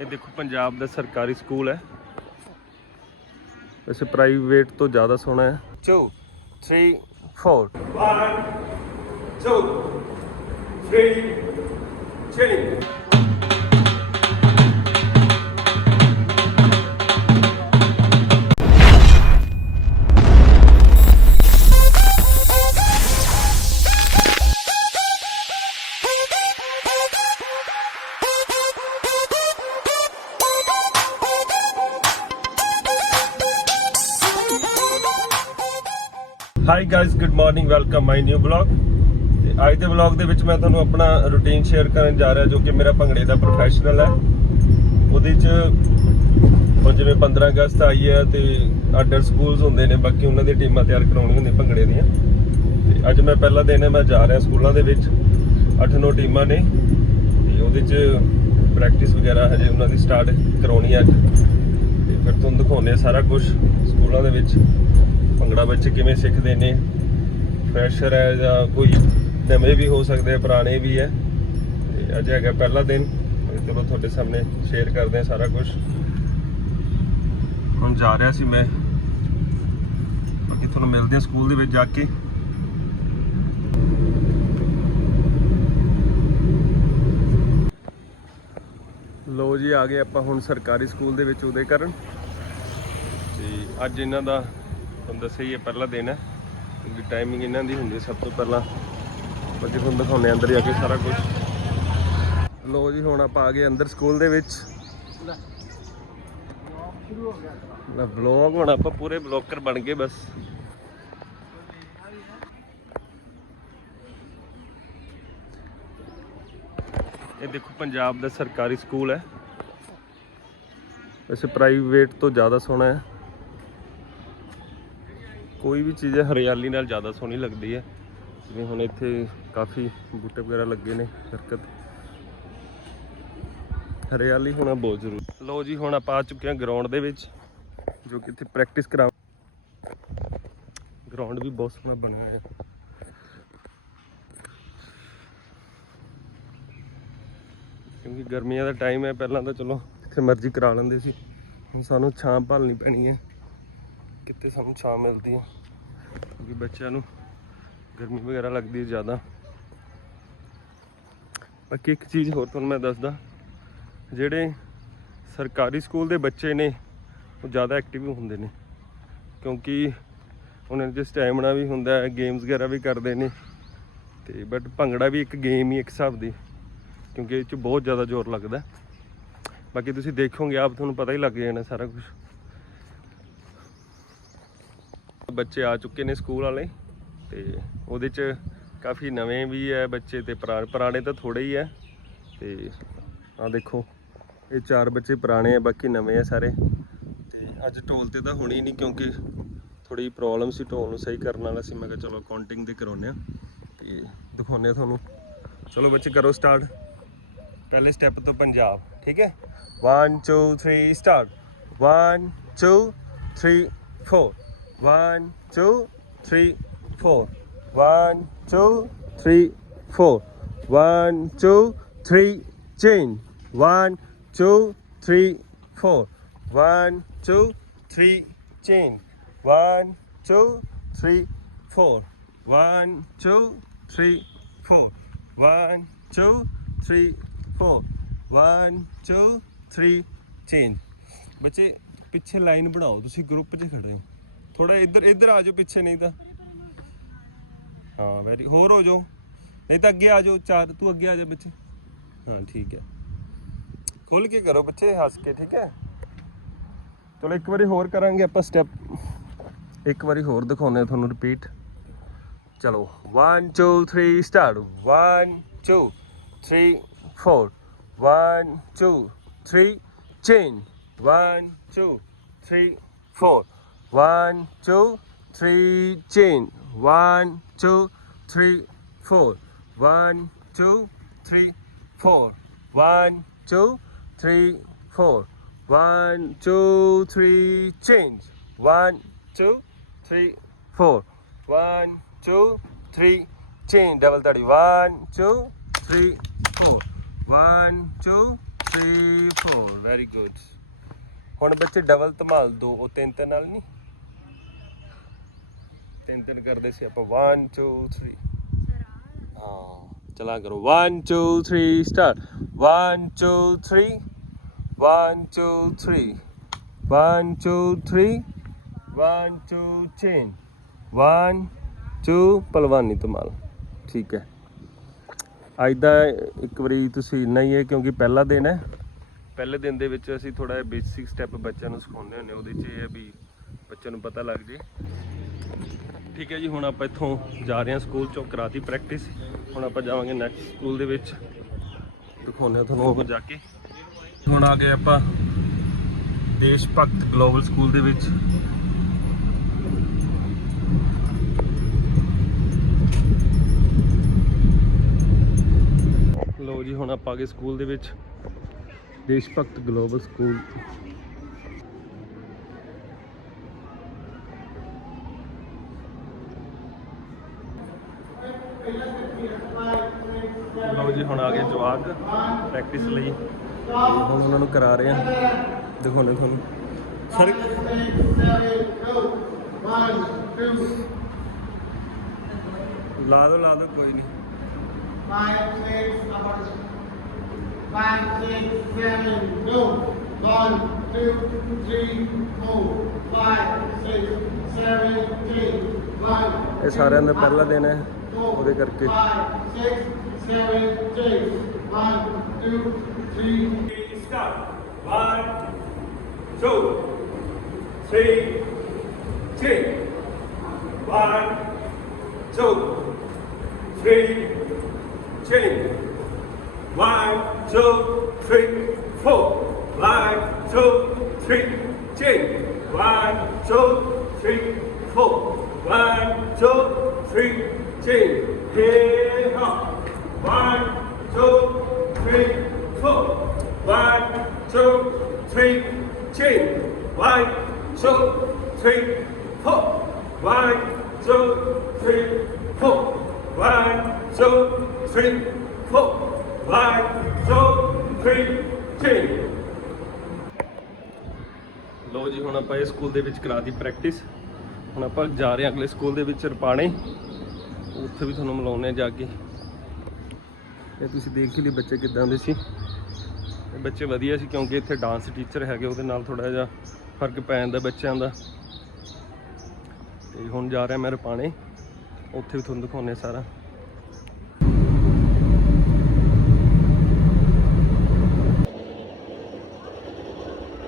ਇਹ ਦੇਖੋ ਪੰਜਾਬ ਦਾ ਸਰਕਾਰੀ ਸਕੂਲ ਹੈ। ਵੈਸੇ ਪ੍ਰਾਈਵੇਟ ਤੋਂ ਜ਼ਿਆਦਾ ਸੋਹਣਾ ਹੈ। 2 3 4 1 2 3 change guys good morning welcome my new blog ਤੇ ਅੱਜ ਦੇ ਬਲੌਗ ਦੇ ਵਿੱਚ ਮੈਂ ਤੁਹਾਨੂੰ ਆਪਣਾ ਰੁਟੀਨ ਸ਼ੇਅਰ ਕਰਨ ਜਾ ਰਿਹਾ ਜੋ ਕਿ ਮੇਰਾ ਭੰਗੜੇ ਦਾ ਪ੍ਰੋਫੈਸ਼ਨਲ ਹੈ। ਉਹਦੇ 'ਚ ਹੁਣ ਜਿਵੇਂ 15 ਅਗਸਤ ਆਈ ਹੈ ਤੇ ਆਡਰ ਸਕੂਲਸ ਹੁੰਦੇ ਨੇ, ਬਾਕੀ ਉਹਨਾਂ ਦੀਆਂ ਟੀਮਾਂ ਤਿਆਰ ਕਰਾਉਣੀਆਂ ਹੁੰਦੀਆਂ ਭੰਗੜੇ ਦੀਆਂ। ਤੇ ਅੱਜ ਮੈਂ ਪਹਿਲਾ ਦਿਨ ਹੈ, ਮੈਂ ਜਾ ਰਿਹਾ ਸਕੂਲਾਂ ਦੇ ਵਿੱਚ। 8-9 ਟੀਮਾਂ ਨੇ ਤੇ ਉਹਦੇ 'ਚ ਪ੍ਰੈਕਟਿਸ ਵਗੈਰਾ ਹਜੇ ਉਹਨਾਂ ਦੀ ਸਟਾਰਟ ਕਰਾਉਣੀ ਹੈ ਅੱਜ। ਤੇ ਫਿਰ ਤੁਹਾਨੂੰ ਦਿਖਾਉਂਦੇ ਆ ਸਾਰਾ ਕੁਝ ਸਕੂਲਾਂ ਦੇ ਵਿੱਚ। ਭੰਗੜਾ ਬੱਚੇ ਕਿਵੇਂ ਸਿੱਖਦੇ ਨੇ? ਫਰੈਸ਼ਰ ਹੈ ਜਾਂ ਕੋਈ ਨਵੇਂ ਵੀ ਹੋ ਸਕਦੇ ਆ, ਪੁਰਾਣੇ ਵੀ ਹੈ। ਤੇ ਅੱਜ ਹੈਗਾ ਪਹਿਲਾ ਦਿਨ। ਚਲੋ ਤੁਹਾਡੇ ਸਾਹਮਣੇ ਸ਼ੇਅਰ ਕਰਦੇ ਆ ਸਾਰਾ ਕੁਝ ਹੁਣ ਜਾ ਰਿਹਾ ਸੀ ਮੈਂ। ਬਾਕੀ ਤੁਹਾਨੂੰ ਮਿਲਦੇ ਆ ਸਕੂਲ ਦੇ ਵਿੱਚ ਜਾ ਕੇ। ਲੋ ਜੀ, ਆ ਗਏ ਆਪਾਂ ਹੁਣ ਸਰਕਾਰੀ ਸਕੂਲ ਦੇ ਵਿੱਚ ਉਹਦੇ ਕਰਨ। ਤੇ ਅੱਜ ਇਹਨਾਂ ਦਾ ਤੁਹਾਨੂੰ ਦੱਸਿਆ ਹੀ ਹੈ ਪਹਿਲਾ ਦਿਨ। ਹੈ ਕਿਉਂਕਿ ਟਾਈਮਿੰਗ ਇਹਨਾਂ ਦੀ ਹੁੰਦੀ ਹੈ ਸਭ ਤੋਂ ਪਹਿਲਾਂ। ਬੱਚੇ ਤੁਹਾਨੂੰ ਦਿਖਾਉਂਦੇ ਹਾਂ ਅੰਦਰ ਜਾ ਕੇ ਸਾਰਾ ਕੁਝ ਲੋ ਜੀ, ਹੁਣ ਆਪਾਂ ਆ ਗਏ ਅੰਦਰ ਸਕੂਲ ਦੇ ਵਿੱਚ। ਲੈ ਵਲੌਗ ਹੁਣ ਆਪਾਂ ਪੂਰੇ ਬਲੌਕਰ ਬਣ ਗਏ ਬਸ। ਇਹ ਦੇਖੋ, ਪੰਜਾਬ ਦਾ ਸਰਕਾਰੀ ਸਕੂਲ ਹੈ। ਵੈਸੇ ਪ੍ਰਾਈਵੇਟ ਤੋਂ ਜ਼ਿਆਦਾ ਸੋਹਣਾ ਹੈ। ਕੋਈ ਵੀ ਚੀਜ਼ ਹਰਿਆਲੀ ਨਾਲ ਜ਼ਿਆਦਾ ਸੋਹਣੀ ਲੱਗਦੀ ਹੈ। ਜਿਵੇਂ ਹੁਣ ਇੱਥੇ ਕਾਫੀ ਬੂਟੇ ਵਗੈਰਾ ਲੱਗੇ ਨੇ ਹਰਕਤ। ਹਰਿਆਲੀ ਹੋਣਾ ਬਹੁਤ ਜ਼ਰੂਰੀ ਲੋ ਜੀ, ਹੁਣ ਆਪਾਂ ਆ ਚੁੱਕੇ ਹਾਂ ਗਰਾਊਂਡ ਦੇ ਵਿੱਚ, ਜੋ ਕਿ ਇੱਥੇ ਪ੍ਰੈਕਟਿਸ ਕਰਾ ਗਰਾਊਂਡ ਵੀ ਬਹੁਤ ਸੋਹਣਾ ਬਣਿਆ ਹੋਇਆ। ਹੈ ਕਿਉਂਕਿ ਗਰਮੀਆਂ ਦਾ ਟਾਈਮ ਹੈ, ਪਹਿਲਾਂ ਤਾਂ ਚਲੋ, ਜਿੱਥੇ ਮਰਜ਼ੀ ਕਰਾ ਲੈਂਦੇ ਸੀ। ਹੁਣ ਸਾਨੂੰ ਛਾਂ ਭਾਲਣੀ ਪੈਣੀ ਹੈ। ਕਿਤੇ ਸਾਨੂੰ ਛਾਂ ਮਿਲਦੀ ਹੈ ਕਿਉਂਕਿ ਬੱਚਿਆਂ ਨੂੰ ਗਰਮੀ ਵਗੈਰਾ ਲੱਗਦੀ ਹੈ ਜ਼ਿਆਦਾ। ਬਾਕੀ ਇੱਕ ਚੀਜ਼ ਹੋਰ ਤੁਹਾਨੂੰ ਮੈਂ ਦੱਸਦਾ, ਜਿਹੜੇ ਸਰਕਾਰੀ ਸਕੂਲ ਦੇ ਬੱਚੇ ਨੇ, ਉਹ ਜ਼ਿਆਦਾ ਐਕਟਿਵ ਹੁੰਦੇ ਨੇ। ਕਿਉਂਕਿ ਉਹਨਾਂ ਦੇ ਸਟੈਮਿਨਾ ਵੀ ਹੁੰਦਾ ਹੈ ਗੇਮਸ ਵਗੈਰਾ ਵੀ ਕਰਦੇ ਨੇ। ਤੇ ਬਟ ਭੰਗੜਾ ਵੀ ਇੱਕ ਗੇਮ ਹੀ ਇੱਕ ਹਿਸਾਬ ਦੀ, ਕਿਉਂਕਿ ਇਹ 'ਚ ਬਹੁਤ ਜ਼ਿਆਦਾ ਜ਼ੋਰ ਲੱਗਦਾ। ਬਾਕੀ ਤੁਸੀਂ ਦੇਖੋਗੇ, ਆਪ ਤੁਹਾਨੂੰ ਪਤਾ ਹੀ ਲੱਗ ਜਾਣਾ ਸਾਰਾ ਕੁਝ ਬੱਚੇ ਆ ਚੁੱਕੇ ਨੇ ਸਕੂਲ ਵਾਲੇ ਤੇ ਉਹਦੇ 'ਚ ਕਾਫੀ ਨਵੇਂ ਵੀ ਹੈ ਬੱਚੇ ਤੇ ਪੁਰਾ- ਪੁਰਾਣੇ ਤਾਂ ਥੋੜੇ ਹੀ ਹੈ ਤੇ ਆ ਦੇਖੋ, ਇਹ ਚਾਰ ਬੱਚੇ ਪੁਰਾਣੇ ਆ, ਬਾਕੀ ਨਵੇਂ ਆ ਸਾਰੇ ਤੇ ਅੱਜ ਢੋਲ ਤੇ ਤਾਂ ਹੋਣੀ ਨਹੀਂ ਕਿਉਂਕਿ ਥੋੜੀ ਪ੍ਰੋਬਲਮ ਸੀ ਢੋਲ ਨੂੰ ਸਹੀ ਕਰਨ ਵਾਲਾ ਸੀ, ਮੈਂ ਕਿਹਾ ਚਲੋ ਕਾਊਂਟਿੰਗ ਦੇ ਕਰਾਉਨੇ ਆ ਤੇ ਦਿਖਾਉਨੇ ਆ ਤੁਹਾਨੂੰ। ਚਲੋ ਬੱਚੇ ਕਰੋ ਸਟਾਰਟ ਪਹਿਲੇ ਸਟੈਪ ਤੋਂ ਪੰਜਾਬ, ਠੀਕ ਹੈ? 1 2 3 ਸਟਾਰਟ 1 2 3 4 1 2 3 4 1 2 3 4 1 2 3 change 1 2 3 4 1 2 3 change 1 2 3 4 1 2 3 4 1 2 3 4 1 2 3 ਚੇਂਜ ਬੱਚੇ ਪਿੱਛੇ ਲਾਈਨ ਬਣਾਓ ਤੁਸੀਂ ਗਰੁੱਪ 'ਚ ਖੜੇ ਹੋ ਥੋੜਾ ਇੱਧਰ ਇੱਧਰ ਆ ਜਾਓ ਪਿੱਛੇ ਨਹੀਂ ਤਾਂ। ਹਾਂ ਵੈਰੀ ਹੋਰ ਹੋ ਜਾਓ। ਨਹੀਂ ਤਾਂ ਅੱਗੇ ਆ ਜਾਓ, ਚਾਰ, ਤੂੰ ਅੱਗੇ ਆ ਜਾ ਬੱਚੇ ਹਾਂ, ਠੀਕ ਹੈ। ਖੁੱਲ ਕੇ ਕਰੋ ਬੱਚੇ ਹੱਸ ਕੇ, ਠੀਕ ਹੈ। ਚਲੋ, ਇੱਕ ਵਾਰੀ ਹੋਰ ਕਰਾਂਗੇ ਆਪਾਂ ਸਟੈਪ ਇੱਕ ਵਾਰੀ ਹੋਰ ਦਿਖਾਉਂਦੇ ਹਾਂ ਤੁਹਾਨੂੰ ਰਿਪੀਟ ਚਲੋ 1 2 3 start 1 2 3 4 1 2 3 change 1 2 3 4 1 2 3 change 1 2 3 4 1 2 3 4 1 2 3 4 1 2 3 change. 1 2 3 4 1 2 3 change. Double 30 1 2 3 4 1 2 3 4 very good ਹੁਣ ਬੱਚੇ ਡਬਲ ਧਮਾਲ ਦੋ, ਉਹ ਤਿੰਨ ਤਿੰਨ ਨਾਲ ਨਹੀਂ ਤਿੰਨ ਤਿੰਨ ਕਰਦੇ ਸੀ ਆਪਾਂ। 1 2 3 ਹਾਂ, ਚਲਾ ਕਰੋ। 1 2 3 ਸਟਾਰਟ 1 2 3 1 2 3 1 2 3 1 2 ਚੇਂਜ 1 2 ਪਹਿਲਵਾਨੀ ਧਮਾਲ ਠੀਕ ਹੈ। ਅੱਜ ਦਾ ਇੱਕ ਵਾਰੀ ਤੁਸੀਂ ਇੰਨਾ ਹੀ ਹੈ ਕਿਉਂਕਿ ਪਹਿਲਾ ਦਿਨ ਹੈ। ਪਹਿਲੇ ਦਿਨ ਦੇ ਵਿੱਚ ਅਸੀਂ ਥੋੜਾ ਜਿਹਾ ਬੇਸਿਕ ਸਟੈਪ ਬੱਚਿਆਂ ਨੂੰ ਸਿਖਾਉਂਦੇ ਹੁੰਦੇ ਉਹਦੇ 'ਚ ਇਹ ਹੈ ਵੀ ਬੱਚਿਆਂ ਨੂੰ ਪਤਾ ਲੱਗ ਜੇ। ਠੀਕ ਹੈ ਜੀ, ਹੁਣ ਆਪਾਂ ਇੱਥੋਂ ਜਾ ਰਹੇ ਹਾਂ ਸਕੂਲ ਚੋਂ ਕਰਾਤੀ ਪ੍ਰੈਕਟਿਸ ਹੁਣ ਆਪਾਂ ਜਾਵਾਂਗੇ ਨੈਕਸਟ ਸਕੂਲ ਦੇ ਵਿੱਚ। ਦਿਖਾਉਂਦੇ ਹਾਂ ਤੁਹਾਨੂੰ ਉਹ ਜਾ ਕੇ। ਹੁਣ ਆ ਗਏ ਆਪਾਂ ਦੇਸ਼ ਭਗਤ ਗਲੋਬਲ ਸਕੂਲ ਦੇ ਵਿੱਚ। ਲੋ ਜੀ, ਹੁਣ ਆਪਾਂ ਆ ਗਏ ਸਕੂਲ ਦੇ ਵਿੱਚ। ਦੇਸ਼ ਭਗਤ ਗਲੋਬਲ ਸਕੂਲ ਲਓ ਜੀ ਹੁਣ ਆ ਗਏ ਜਵਾਕ ਪ੍ਰੈਕਟਿਸ ਲਈ ਹੁਣ ਉਹਨਾਂ ਨੂੰ ਕਰਾ ਰਹੇ ਆ ਦਿਖਾਉਣੇ ਤੁਹਾਨੂੰ ਸਰ ਲਾ ਦੋ ਲਾ ਦੋ ਕੋਈ ਨਹੀਂ 5 6 5 6 7 go 1 2 3 4 5 6 7 8 ਇਹ ਸਾਰਿਆਂ ਦਾ ਪਹਿਲਾ ਦਿਨ ਹੈ ਉਹਦੇ ਕਰਕੇ Five, six, seven, eight, one, two, three. start. One, two, three, three. One, two, three, change. One, two, three, four. One, two, three, change. One, two, three, four. One, two, three, change. Hey, hop. One, two, three, four. One, two, three, change. One, two, three, four. One, two, three, four. One, two, three, four. One, two, three, change. ਲੋ ਜੀ ਹੁਣ ਆਪਾਂ ਇਹ school ਦੇ ਵਿੱਚ ਕਰਾਤੀ practice ਹੁਣ ਆਪਾਂ ਜਾ ਰਹੇ ਹਾਂ ਅਗਲੇ ਸਕੂਲ ਦੇ ਵਿੱਚ ਰਪਾਣੇ ਉੱਥੇ ਵੀ ਤੁਹਾਨੂੰ ਮਿਲਾਉਂਦੇ ਆ ਜਾ ਕੇ। ਇਹ ਤੁਸੀਂ ਦੇਖ ਹੀ ਲਈ ਬੱਚੇ ਕਿਦਾਂ ਦੇ ਸੀ। ਇਹ ਬੱਚੇ ਵਧੀਆ ਸੀ ਕਿਉਂਕਿ ਇੱਥੇ ਡਾਂਸ ਟੀਚਰ ਹੈਗੇ, ਉਹਦੇ ਨਾਲ ਥੋੜਾ ਜਿਹਾ ਫ਼ਰਕ ਪੈ ਜਾਂਦਾ ਬੱਚਿਆਂ ਦਾ। ਤੇ ਹੁਣ ਜਾ ਰਿਹਾ ਮੈਂ ਰਪਾਣੇ, ਉੱਥੇ ਵੀ ਤੁਹਾਨੂੰ ਦਿਖਾਉਂਦੇ ਆ ਸਾਰਾ।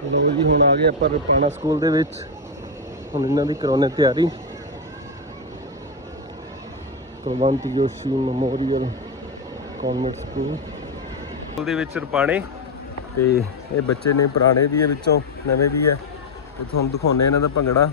ਲਓ ਜੀ, ਹੁਣ ਆ ਗਏ ਆਪਾਂ ਰਪਾਣਾ ਸਕੂਲ ਦੇ ਵਿੱਚ। ਹੁਣ ਇਹਨਾਂ ਦੀ ਕਰਾਉਣੇ ਤਿਆਰੀ। Kulwant Joshi memorial convent school. School ਦੇ ਵਿੱਚ ਰਪਾਣੇ ਤੇ ਇਹ ਬੱਚੇ ਨੇ ਪੁਰਾਣੇ ਵੀ ਹੈ, ਵਿੱਚੋਂ ਨਵੇਂ ਵੀ ਹੈ। ਤੇ ਤੁਹਾਨੂੰ ਦਿਖਾਉਂਦੇ ਇਹਨਾਂ ਦਾ ਭੰਗੜਾ।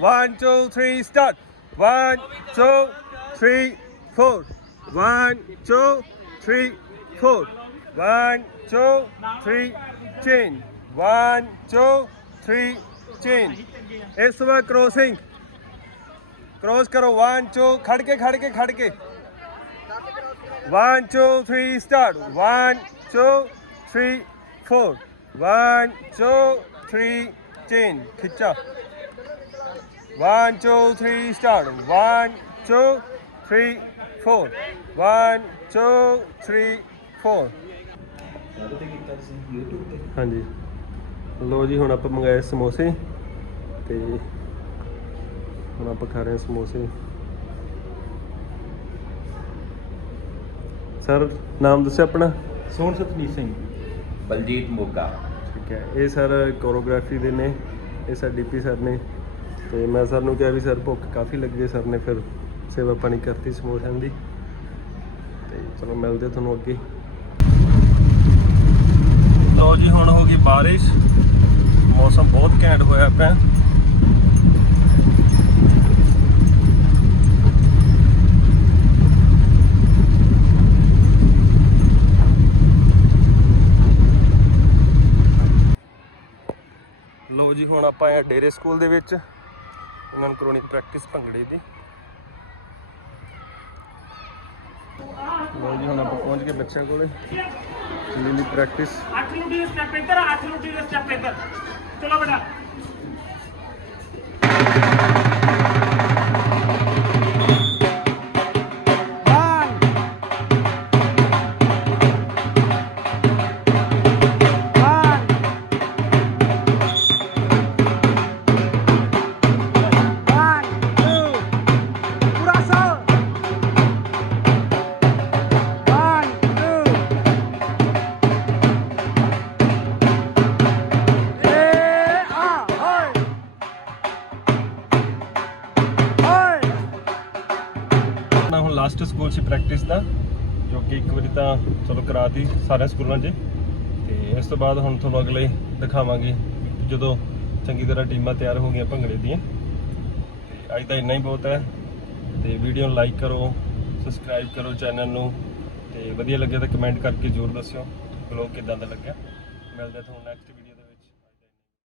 ਚਲੋ ਯਾਰ ਕਰੋ 1 2 3 ਸਟਾਰਟ 1 2 3 4 1 2 3 4 1 2 3 ਚੇਂਜ 1 2 3 ਚੇਂਜ ਇਸ ਤੋਂ ਬਾਅਦ ਕ੍ਰੋਸਿੰਗ ਕ੍ਰੋਸ ਕਰੋ 1 2 ਖੜ ਕੇ ਖੜ ਕੇ ਖੜ ਕੇ 1 2 3 ਸਟਾਰਟ 1 2 3 4 1 2 3 ਚੇਂਜ ਖਿੱਚਾ 1 2 3 ਸਟਾਰਟ 1 2 3 4 1 2 3 4 ਹਾਂਜੀ। ਲੋ ਜੀ ਹੁਣ ਆਪਾਂ ਮੰਗਾਏ ਸਮੋਸੇ ਤੇ ਹੁਣ ਆਪਾਂ ਖਾ ਰਹੇ ਹਾਂ ਸਮੋਸੇ। ਸਰ ਨਾਮ ਦੱਸਿਆ ਆਪਣਾ? ਸੋਹਣ ਸਤਨੀਤ ਸਿੰਘ। ਬਲਜੀਤ ਮੋਗਾ। ਠੀਕ ਹੈ। ਇਹ ਸਰ ਕੋਰੀਓਗ੍ਰਾਫੀ ਦੇ ਨੇ। ਇਹ ਸਰ ਡੀਪੀ ਸਰ ਨੇ। ਤੇ ਮੈਂ ਸਰ ਨੂੰ ਕਿਹਾ ਵੀ ਸਰ ਭੁੱਖ ਕਾਫੀ ਲੱਗੀ ਸਰ ਨੇ ਫਿਰ ਸੇਵਾ ਪਾਣੀ ਕਰਤੀ ਸਮੋਸਿਆਂ ਦੀ। ਤੇ ਚਲੋ ਮਿਲਦੇ ਤੁਹਾਨੂੰ ਅੱਗੇ। ਲਓ ਜੀ, ਹੁਣ ਹੋ ਗਈ ਬਾਰਿਸ਼। ਮੌਸਮ ਬਹੁਤ ਘੈਂਟ ਹੋਇਆ ਪਿਆ। ਲੋ ਜੀ, ਹੁਣ ਆਪਾਂ ਆ ਡੇਰੇ ਸਕੂਲ ਦੇ ਵਿੱਚ। ਉਹਨਾਂ ਨੂੰ ਕਰਾਉਣੀ ਪ੍ਰੈਕਟਿਸ ਭੰਗੜੇ ਦੀ। ਲੋ ਜੀ, ਹੁਣ ਆਪਾਂ ਪਹੁੰਚ ਗਏ ਬੱਚਿਆਂ ਕੋਲੇ। ਜਿੰਨੀ ਪ੍ਰੈਕਟਿਸ ਅੱਠ ਲੁੱਟੀ ਦੇ ਸਟੈਪ ਇੱਧਰ, ਅੱਠ ਲੁੱਟੀ ਦੇ ਸਟੈਪ ਇੱਧਰ। ਚਲੋ ਬੇਟਾ। ਸਕੂਲ ਜੋ ਕਿ ਇੱਕ ਵਾਰੀ ਤਾਂ ਚਲੋ ਕਰਾਤੀ ਸਾਰੇ ਸਕੂਲਾਂ 'ਚ। ਤੇ ਇਸ ਤੋਂ ਬਾਅਦ ਹੁਣ ਤੁਹਾਨੂੰ ਅਗਲੇ ਦਿਖਾਵਾਂਗੇ ਜਦੋਂ ਚੰਗੀ ਤਰ੍ਹਾਂ ਟੀਮਾਂ ਤਿਆਰ ਹੋ ਗਈਆਂ ਭੰਗੜੇ ਦੀਆਂ। ਤੇ ਅੱਜ ਤਾਂ ਇੰਨਾ ਹੀ ਬਹੁਤ ਹੈ। ਤੇ ਵੀਡੀਓ ਨੂੰ ਲਾਈਕ ਕਰੋ, ਸਬਸਕ੍ਰਾਈਬ ਕਰੋ ਚੈਨਲ ਨੂੰ। ਤੇ ਵਧੀਆ ਲੱਗਿਆ ਤਾਂ ਕਮੈਂਟ ਕਰਕੇ ਜ਼ਰੂਰ ਦੱਸਿਓ। ਬਲੌਗ ਕਿਦਾਂ ਦਾ ਲੱਗਿਆ? ਮਿਲਦੇ ਹਾਂ ਤੁਹਾਨੂੰ ਨੈਕਸਟ ਵੀਡੀਓ